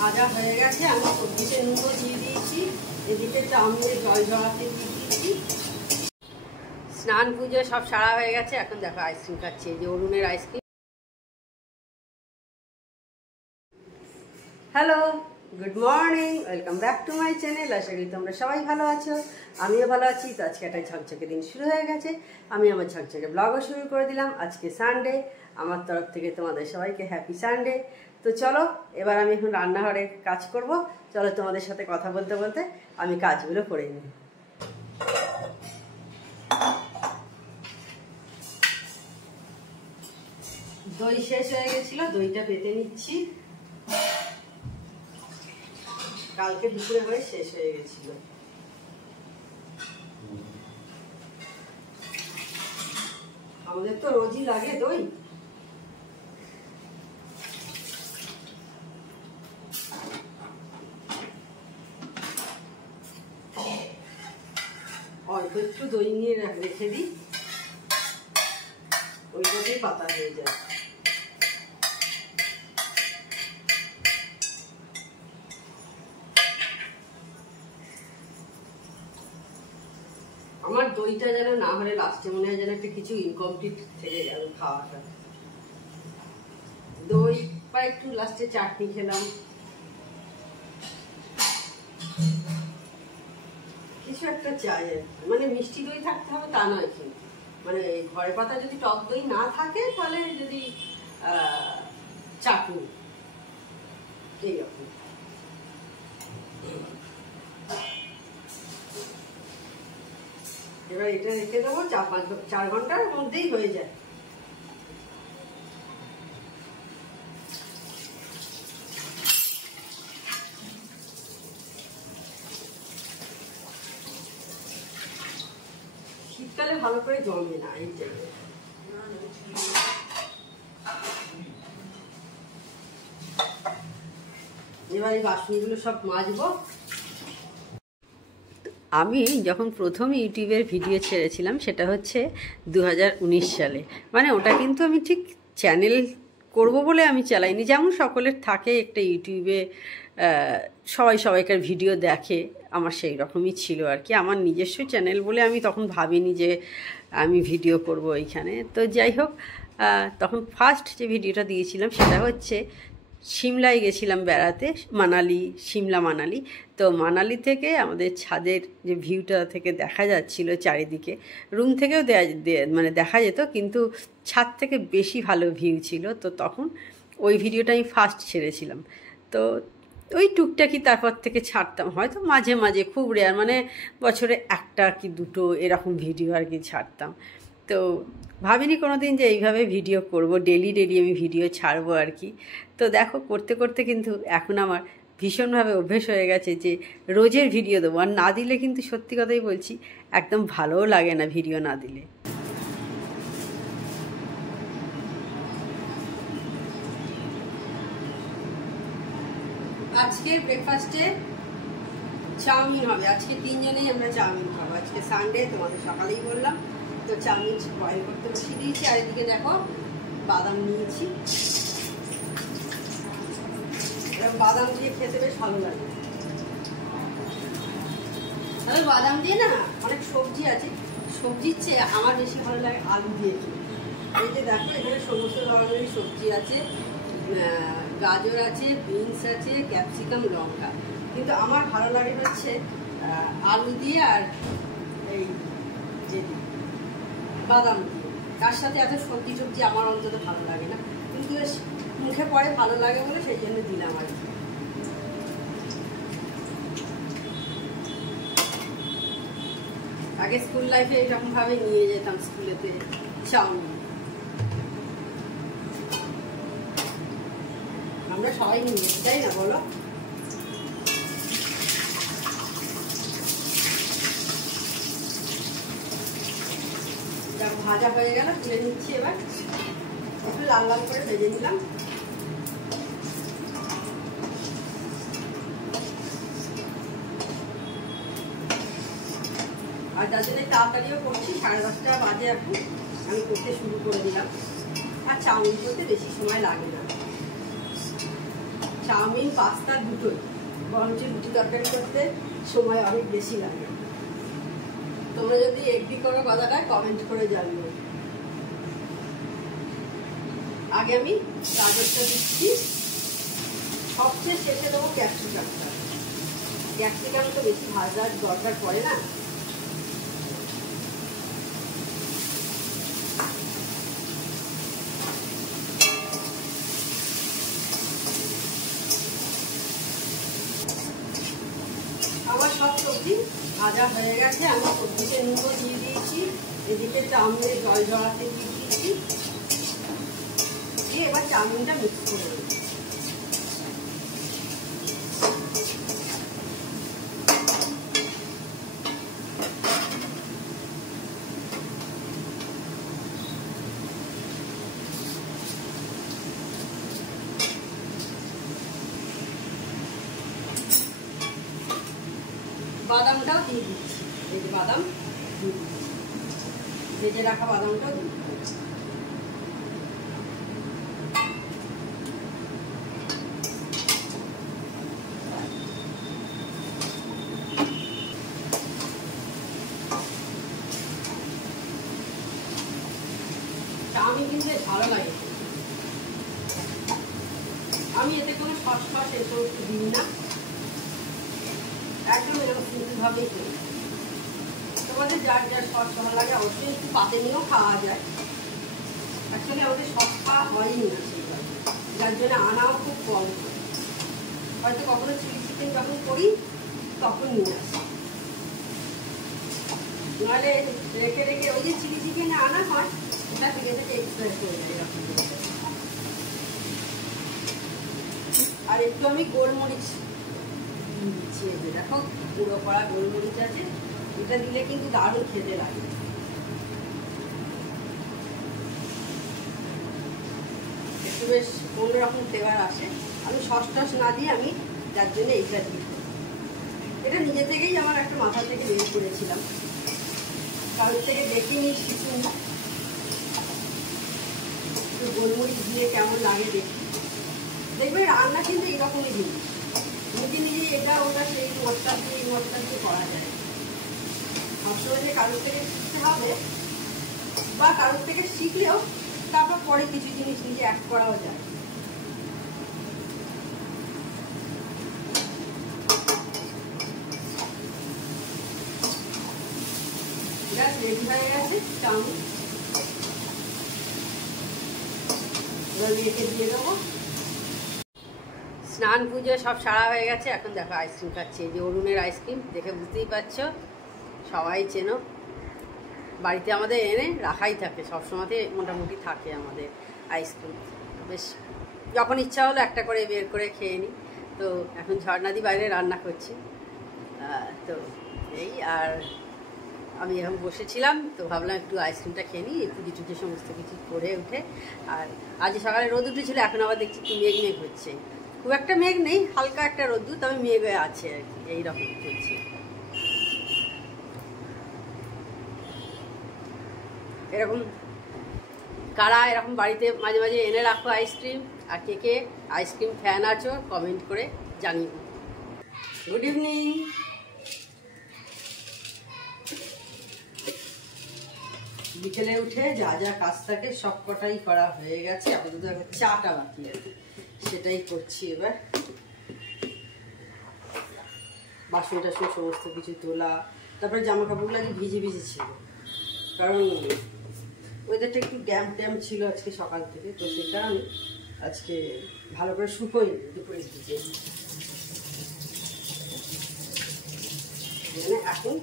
ভাজা হয়ে গেছে, আমি সবজিতে নুনও দিয়ে দিয়েছি, এদিকে চাউমিনের জল ঝরাতে দিয়ে দিয়েছি। স্নান পুজো সব সারা হয়ে গেছে, এখন দেখো আইসক্রিম খাচ্ছি, এই যে অরুণের ice cream. Hello, good morning, welcome back to my channel. আশা করি তোমরা সবাই ভালো আছো, আমিও ভালো আছি। তো আজকে একটা ঝকঝকে দিন শুরু হয়ে গেছে, আমি আমার ঝকঝকে ব্লগও শুরু করে দিলাম। আজকে সানডে, আমার তরফ থেকে তোমাদের সবাইকে হ্যাপি সানডে। তো চলো, এবার আমি এখন রান্নাঘরে কাজ করব। চলো তোমাদের সাথে কথা বলতে বলতে আমি কাজগুলো করে নিই। দই শেষ হয়ে গেছিল, দইটা পেতে নিচ্ছি। কালকে দুপুরে হয়ে শেষ হয়ে গেছিল। আমাদের তো রোজই লাগে দই। অল্প একটু দই নিয়ে রেখে দিই, ওইটাতেই পাতা হয়ে যায়। আমার দইটা যেন না হলে লাস্টে মনে হয় যেন একটা কিছু ইনকমপ্লিট থেকে গেল খাওয়াটা। দই বা একটু লাস্টে চাটনি খেলাম, কিছু একটা চাই। মানে মিষ্টি দই থাকতে হবে তা নয়, কিন্তু মানে ঘরে পাতা যদি টক দই না থাকে তাহলে যদি চাটনি এইরকম। এবার এটা রেখে দেবো, 4 ঘন্টার মধ্যেই হয়ে যায়। শীতকালে ভালো করে জমে না এই জায়গায়। এবার এই বাসনগুলো সব মাজবো। আমি যখন প্রথম ইউটিউবের ভিডিও ছেড়েছিলাম সেটা হচ্ছে 2019 সালে। মানে ওটা কিন্তু আমি ঠিক চ্যানেল করব বলে আমি চালাইনি। যেমন সকলের থাকে একটা ইউটিউবে সবাইকার ভিডিও দেখে, আমার সেই রকমই ছিল আর কি। আমার নিজস্ব চ্যানেল বলে আমি তখন ভাবিনি যে আমি ভিডিও করব এইখানে। তো যাই হোক, তখন ফার্স্ট যে ভিডিওটা দিয়েছিলাম সেটা হচ্ছে সিমলায় গেছিলাম বেড়াতে, সিমলা মানালি। তো মানালি থেকে আমাদের ছাদের যে ভিউটা থেকে দেখা যাচ্ছিল চারিদিকে, রুম থেকেও মানে দেখা যেত, কিন্তু ছাদ থেকে বেশি ভালো ভিউ ছিল। তো তখন ওই ভিডিওটা আমি ফার্স্ট ছেড়েছিলাম। তো ওই টুকটাকি তারপর থেকে ছাড়তাম, হয়তো মাঝে মাঝে, খুব রেয়ার, মানে বছরে 1টা কি 2টো এরকম ভিডিও আর কি ছাড়তাম। তো ভাবিনি কোনো দিন যে এইভাবে ভিডিও করব, ডেলি আমি ভিডিও ছাড়বো আর কি। তো দেখো, করতে করতে কিন্তু এখন আমার ভীষণভাবে অভ্যেস হয়ে গেছে যে রোজের ভিডিও দেবো। আর না দিলে কিন্তু সত্যি কথাই বলছি, একদম ভালোও লাগে না ভিডিও না দিলে। আজকে ব্রেকফাস্টে চাউমিন হবে। আজকে 3 জনেই আমরা চাউমিন খাবো। আজকে সানডে, তোমাদের সকালেই বললাম। তো চাউমিন বয়েল করতে বসিয়ে দিয়েছি। আর এদিকে দেখো বাদাম নিয়েছি, বাদাম দিয়ে খেতে বেশ ভালো লাগে। তবে বাদাম দিয়ে না অনেক সবজি আছে, সবজির চেয়ে আমার বেশি ভালো লাগে আলু দিয়ে খেতে। এই যে দেখো, এখানে সমস্ত ধরনেরই সবজি আছে, গাজর আছে, বিনস আছে, ক্যাপসিকাম, লঙ্কা। কিন্তু আমার ভালো লাগে হচ্ছে আলু দিয়ে আর এই যে বাদাম দিয়ে। তার সাথে এত সবজি আমার অন্তত ভালো লাগে না, কিন্তু মুখে পরে ভালো লাগে বলে সেই জন্য দিলাম আর কি। আগে স্কুল লাইফে এরকম ভাবে নিয়ে যেতাম স্কুলেতে চাউমিন। আমরা সবাই নিয়ে যাই না, বলো? ভাজা হয়ে গেল, তুলে নিচ্ছি। এবার একটু লাল লাল করে ভেজে নিলাম। আর যার জন্য তাড়াতাড়িও করছি, 10:30 বাজে এখন, আমি করতে শুরু করে দিলাম। আর চাউমিন করতে বেশি সময় লাগে না। চাউমিন পাস্তা দুটোই, বরঞ্চ রুটি তরকারি করতে সময় অনেক বেশি লাগে। তোমরা যদি এগ্রি করো কথাটা কমেন্ট করে জানিও। আগে আমি গাজরটা দিচ্ছি, সবচেয়ে শেষে দেবো ক্যাপসিকামটা। ক্যাপসিকাম তো বেশি ভাজার দরকার পড়ে না। আমার সব সবজি ভাজা হয়ে গেছে, আমি সবজিতে নুনও দিয়ে দিয়েছি, এদিকে চাউমিনের জল জড়াতে দিয়ে দিয়েছি, দিয়ে এবার চাউমিনটা মিক্স করে দেবো। বাদামটাও দিয়ে দিচ্ছি, এই যে বাদাম দিয়ে দিচ্ছি, ভেজে রাখা বাদামটাও দিয়ে দিচ্ছি। চাউমিন কিন্তু বেশ ভালো লাগে, আমি এতে কোনো সস ফস এসব দিই না, একদম এরকম সিম্পলভাবেই করি। তোমাদের যার যার সস ভালো লাগে অবশ্যই একটু পাতে নিয়েও খাওয়া যায়। অ্যাকচুয়ালি আমাদের সস খাওয়া হয়ই না সেইভাবে, যার জন্য আনাও খুব কম হয়। হয়তো কখনো চিলি চিকেন যখন করি তখন নিয়ে আসি, নাহলে রেখে রেখে ওই যে চিলি চিকেনে আনা হয় ওটা থেকে থেকে এক্সপায়ার করে যায় এরকম। আর একটু আমি গোলমরিচ দিচ্ছি, এই যে দেখো গুঁড়ো করা গোলমরিচ আছে, এটা দিলে কিন্তু দারুণ খেতে লাগে। একটু বেশ অন্যরকম ফ্লেভার আসে। আমি সস টস না দিয়ে আমি যার জন্য এইটা দিই। এটা নিজে থেকেই আমার একটা মাথা থেকে বের করেছিলাম, কারোর থেকে দেখিনি শিখুন, একটু গোলমরিচ দিয়ে কেমন লাগে দেখি। দেখবে রান্না কিন্তু এরকমই জিনিস, নিজে নিজে এটা ওটা সেই মশলা দিয়ে এই মশলা দিয়ে করা যায়। সবসময় যে কারোর থেকে শিখতে হবে বা কারোর থেকে শিখলেও তারপর পরে কিছু জিনিস নিজে অ্যাড করাও যায়। গ্যাস রেডি হয়ে গেছে চাউমিন, এবার মেয়েকে দিয়ে দেবো। স্নান পুজো সব সারা হয়ে গেছে, এখন দেখো আইসক্রিম খাচ্ছি, এই যে অরুণের আইসক্রিম, দেখে বুঝতেই পারছো, সবাই চেনো। বাড়িতে আমাদের এনে রাখাই থাকে, সবসময়তে মোটামুটি থাকে আমাদের আইসক্রিম। বেশ যখন ইচ্ছা হলো একটা করে বের করে খেয়ে নিই। তো এখন ঝর্ণাদি বাইরে রান্না করছি, তো এই আর আমি এখন বসেছিলাম, তো ভাবলাম একটু আইসক্রিমটা খেয়ে নিই, পুজো টুজো সমস্ত কিছু করে উঠে। আর আজ সকালে রোদ উঠেছিল, এখন আবার দেখছি কি মেঘ মেঘ হচ্ছে, খুব একটা মেঘ নেই, হালকা একটা রোদ্দুর, তবে মেঘ আছে আর কি, এইরকম চলছে। এরকম কারা এরকম বাড়িতে মাঝে মাঝে এনে রাখো আইসক্রিম, আর কে কে আইসক্রিম ফ্যান আছো কমেন্ট করে জানিও। Good evening. বিকেলে উঠে যা যা কাজ থাকে সব কটাই করা হয়ে গেছে, আপাতত চাটা বাকি আছে, সেটাই করছি। এবার বাসন টাসন সমস্ত কিছু তোলা, তারপরে জামা কাপড়গুলো আগে ভিজে ভিজে ছিল, কারণ ওয়েদারটা একটু ড্যাম্প ড্যাম্প ছিল আজকে সকাল থেকে, তো সেই কারণে আজকে ভালো করে শুকোয়নি দুপুরের দিকে। এখন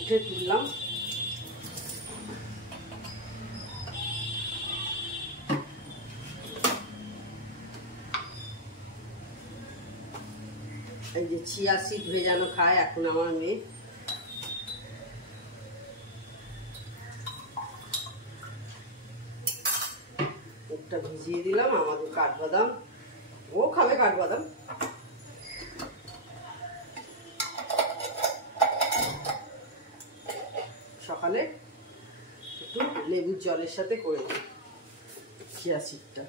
উঠে তুললাম। এই যে চিয়া সিড ভেজানো খায় এখন আমার মেয়ে, একটা ভিজিয়ে দিলাম। আমাদের কাঠবাদাম, ও খাবে কাঠবাদাম। সকালে একটু লেবুর জলের সাথে করে দিই চিয়া সিডটা।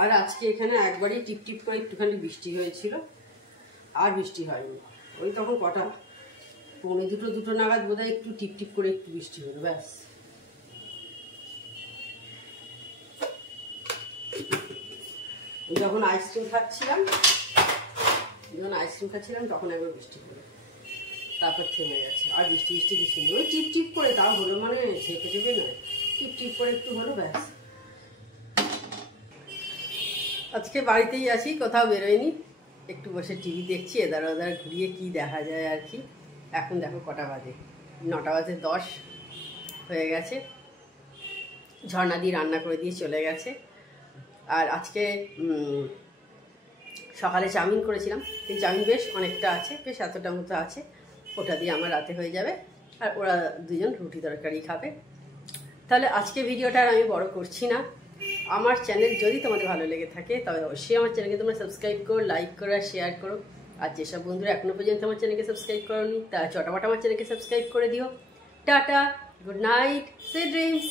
আর আজকে এখানে একবারই টিপ টিপ করে একটুখানি বৃষ্টি হয়েছিল, আর বৃষ্টি হয়নি। ওই তখন কটা 1:45-2 নাগাদ বোধহয় একটু টিপ টিপ করে একটু বৃষ্টি হলো, ব্যাস। যখন আইসক্রিম খাচ্ছিলাম তখন একবার বৃষ্টি হলো, তারপর থেমে গেছে। আর বৃষ্টি কিছু নেই, ওই টিপ টিপ করে তাও হলো, মানে ঝেঁকে ঝেঁকে নয়, টিপ টিপ করে একটু হলো, ব্যাস। আজকে বাড়িতেই আছি, কোথাও বেরোয়নি, একটু বসে টিভি দেখছি, এদার ওদার ঘুরিয়ে কি দেখা যায় আর কি। এখন দেখো কটা বাজে, 9:10 হয়ে গেছে। ঝর্ণা দিয়ে রান্না করে দিয়ে চলে গেছে। আর আজকে সকালে চাউমিন করেছিলাম, এই চাউমিন বেশ অনেকটা আছে, বেশ এতটা মতো আছে, ওটা দিয়ে আমার রাতে হয়ে যাবে। আর ওরা দুজন রুটি তরকারি খাবে। তাহলে আজকে ভিডিওটা আর আমি বড় করছি না। আমার চ্যানেল যদি তোমাদের ভালো লেগে থাকে তবে অবশ্যই আমার চ্যানেলকে তোমরা সাবস্ক্রাইব করো, লাইক করো আর শেয়ার করো। আর যেসব বন্ধুরা এখনও পর্যন্ত আমার চ্যানেলকে সাবস্ক্রাইব করোনি তারা চটাপট আমার চ্যানেলকে সাবস্ক্রাইব করে দিও। Tata, good night, sweet dreams.